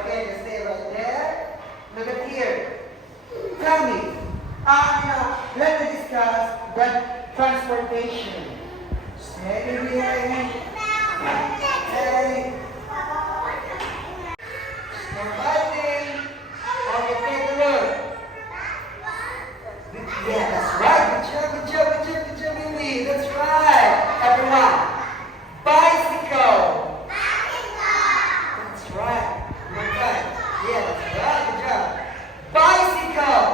Okay, just stay right there. Look at here. Tell me, let's discuss the transportation. Steady here. Steady. Riding. Okay, take a look. Yeah, that's right. Good job, Lily. That's right. Everyone. Bicycle. That's right. Okay. Yeah, that's right. Good job. Bicycle.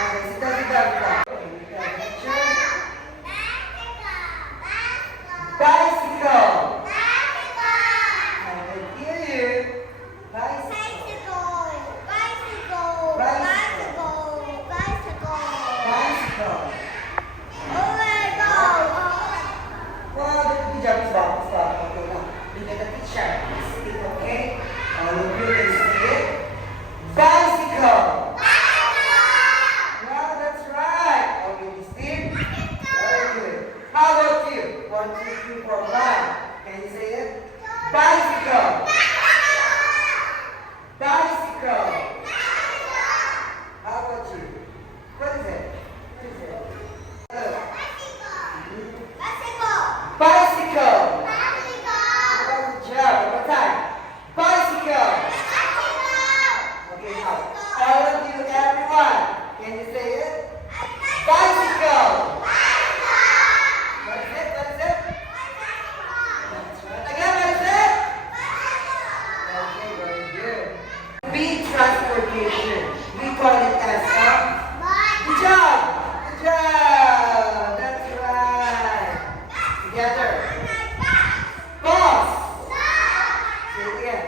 Okay, sit down. Bicycle. I can hear you. Bicycle. Bicycle. Well, good job. Stop. Okay, now. Look at the picture. See it, okay? Look here, can you see it? Bicycle. Yeah, that's right. Okay, you see? Very good. How about you? 1, 2, 3, 4, 5. Can you say it? Bicycle. Bicycle. How about you? What is it? Bicycle. Good job. One more time. Bicycle. Okay, now. All of you, everyone. Can you say it? Bicycle. What is it? That's right. Again, what is it? Okay, very good. Big transportation. We call it as good job. That's right. Together. Boss. Say it again.